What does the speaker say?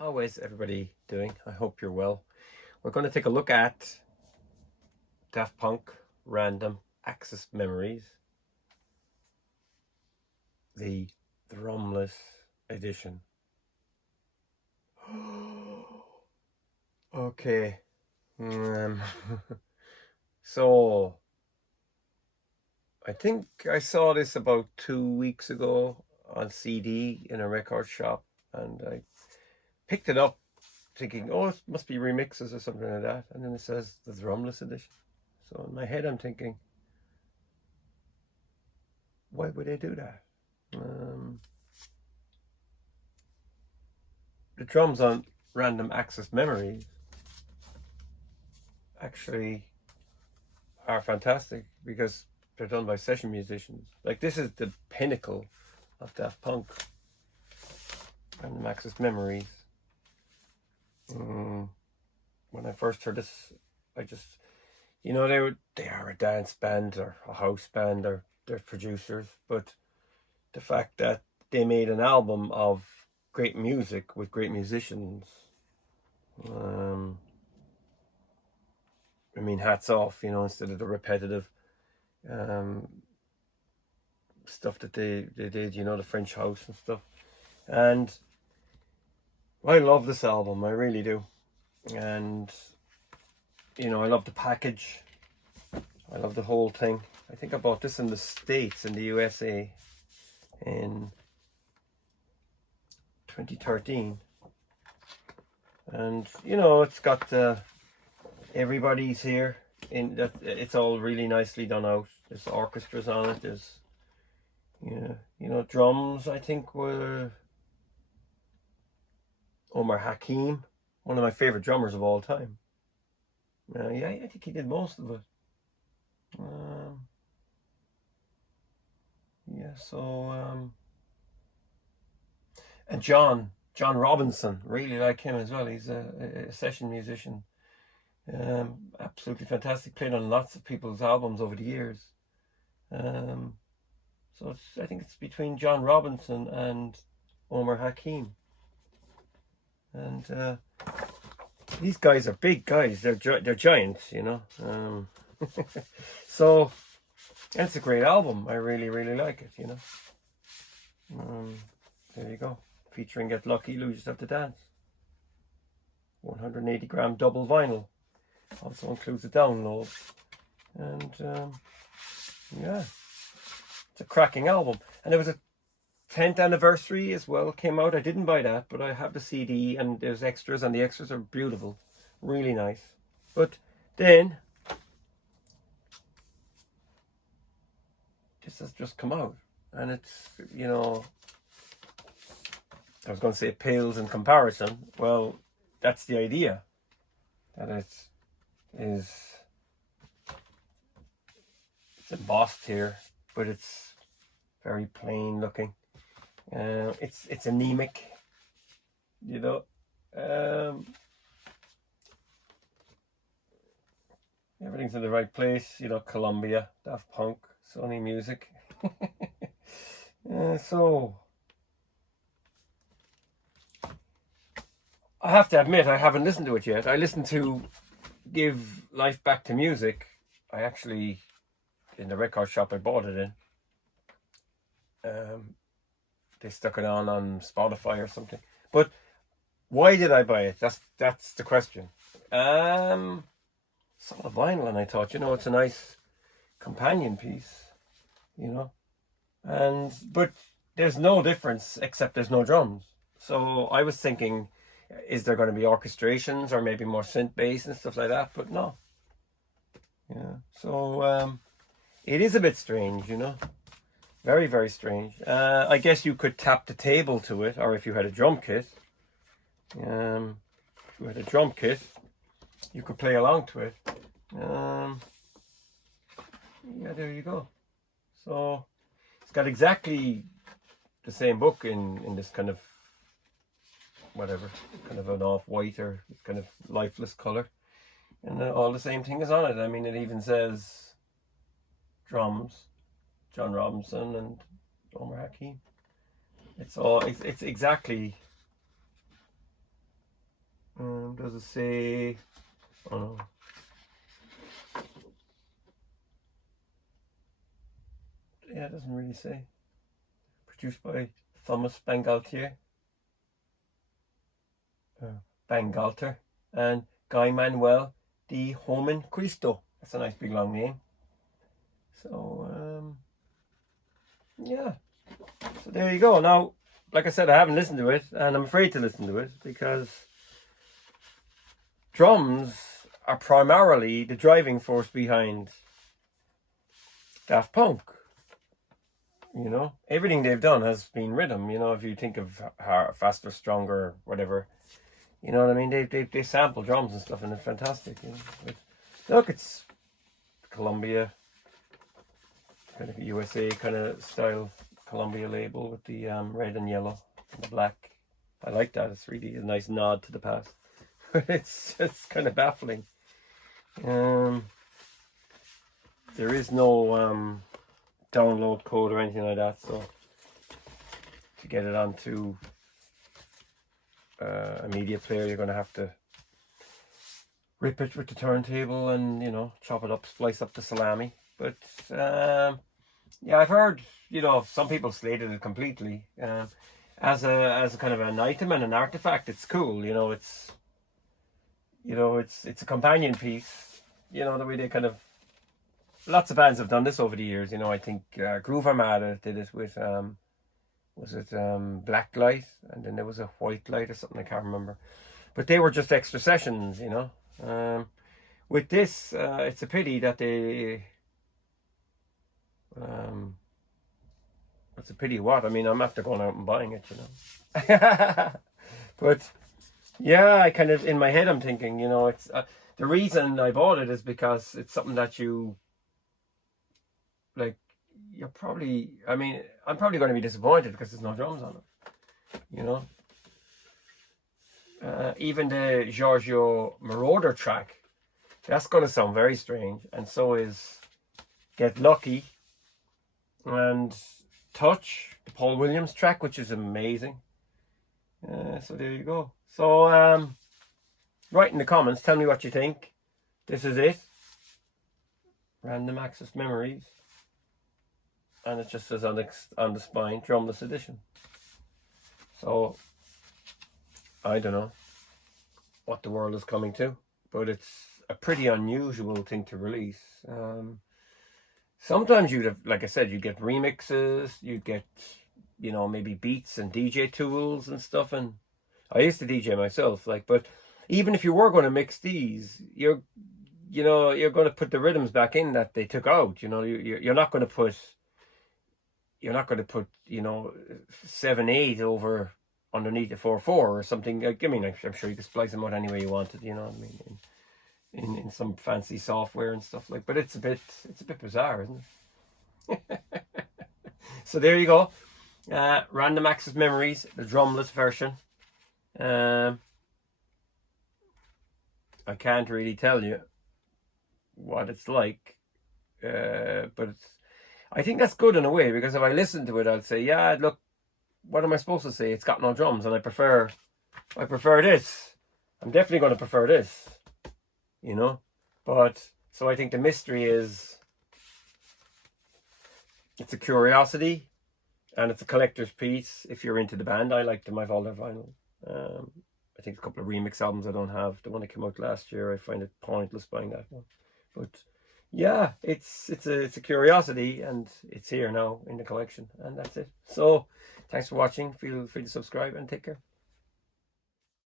How is everybody doing? I hope you're well. We're going to take a look at Daft Punk Random Access Memories, the Drumless edition. Okay. Um, so, I think I saw this about 2 weeks ago on CD in a record shop, and I picked it up thinking, oh, it must be remixes or something like that. And then it says the Drumless edition. So in my head, I'm thinking, why would they do that? The drums on Random Access Memories actually are fantastic because they're done by session musicians. Like, this is the pinnacle of Daft Punk. Random Access Memories. When I first heard this, I just, they are a dance band or a house band, or they're producers, but the fact that they made an album of great music with great musicians, hats off, instead of the repetitive stuff that they did, the French house and stuff. And I love this album, I really do. And, I love the package. I love the whole thing. I think I bought this in the States, in the USA, in 2013. And, it's got everybody's here. It's all really nicely done out. There's orchestras on it. There's, drums, I think, were Omar Hakim, one of my favorite drummers of all time. I think he did most of it. And John Robinson, really like him as well. He's a session musician. Absolutely fantastic. Played on lots of people's albums over the years. So I think it's between John Robinson and Omar Hakim. And these guys are big guys. They're giants, So it's a great album. I really, really like it, There you go. Featuring Get Lucky, Lose Yourself to Dance. 180-gram double vinyl. Also includes a download. And it's a cracking album. And there was a 10th anniversary as well, came out. I didn't buy that, but I have the CD, and there's extras, and the extras are beautiful. Really nice. But then this has just come out, and it's, I was going to say it pales in comparison. Well, that's the idea, that it's embossed here, but it's very plain looking. It's anemic, everything's in the right place, Columbia, Daft Punk, Sony Music. So I have to admit, I haven't listened to it yet. I listened to Give Life Back to Music. I actually, in the record shop I bought it in, they stuck it on Spotify or something. But why did I buy it? That's the question. Saw the vinyl and I thought, it's a nice companion piece, but there's no difference except there's no drums. So I was thinking, is there going to be orchestrations or maybe more synth bass and stuff like that? But no. So it is a bit strange, very, very strange. I guess you could tap the table to it, or if you had a drum kit, you could play along to it. There you go. So it's got exactly the same book in this kind of an off-white or kind of lifeless color, and all the same thing is on it. It even says drums, John Robinson and Omar Hakim. It's exactly Does it say? Oh no. Yeah, it doesn't really say. Produced by Thomas Bangalter, Bangalter, and Guy Manuel de Homen Cristo. That's a nice big long name. So yeah. So there you go. Now, like I said, I haven't listened to it, and I'm afraid to listen to it because drums are primarily the driving force behind Daft Punk. You know, everything they've done has been rhythm. You know, if you think of faster, stronger, whatever, you know what I mean. They sample drums and stuff, and it's fantastic. You know? Look, it's Columbia, kind of USA kind of style Columbia label with the red and yellow and the black. I like that. It's really a nice nod to the past. it's kind of baffling. There is no download code or anything like that, so to get it onto a media player, you're going to have to rip it with the turntable and, you know, chop it up, splice up the salami. But yeah, I've heard, you know, some people slated it completely. As a kind of an item and an artifact, it's cool. You know, it's a companion piece. You know, the way they kind of, lots of bands have done this over the years. You know, I think Groove Armada did it with was it Black Light, and then there was a White Light or something, I can't remember. But they were just extra sessions, you know. With this, it's a pity that they. It's a pity what? I mean, I'm after going out and buying it, you know. But yeah, I kind of, in my head, I'm thinking, you know, it's the reason I bought it is because it's something that you like. You're probably, I mean, I'm probably going to be disappointed because there's no drums on it, you know. Even the Giorgio Moroder track, that's going to sound very strange, and so is Get Lucky and Touch, the Paul Williams track, which is amazing. So there you go. So write in the comments, tell me what you think. This is it. Random Access Memories. And it just says on the spine, Drumless Edition. So I don't know what the world is coming to, but it's a pretty unusual thing to release. Sometimes you'd have, like I said, you'd get remixes, you'd get, you know, maybe beats and DJ tools and stuff. And I used to DJ myself, like, but even if you were going to mix these, you're going to put the rhythms back in that they took out. You know, you're not going to put, you know, 7/8 over underneath the 4/4 or something. I mean, I'm sure you could splice them out any way you wanted. You know what I mean? In some fancy software and stuff like. But it's a bit bizarre, isn't it? So there you go. Random Access Memories, the drumless version. I can't really tell you what it's like, but I think that's good in a way, because if I listen to it, I'll say, yeah, look, what am I supposed to say? It's got no drums, and I prefer this. I'm definitely going to prefer this, you know. But so I think the mystery is, it's a curiosity, and it's a collector's piece. If you're into the band, I like them. I've all their vinyl. I think a couple of remix albums I don't have. The one that came out last year, I find it pointless buying that one. But yeah, it's a curiosity, and it's here now in the collection, and that's it. So thanks for watching. Feel free to subscribe and take care.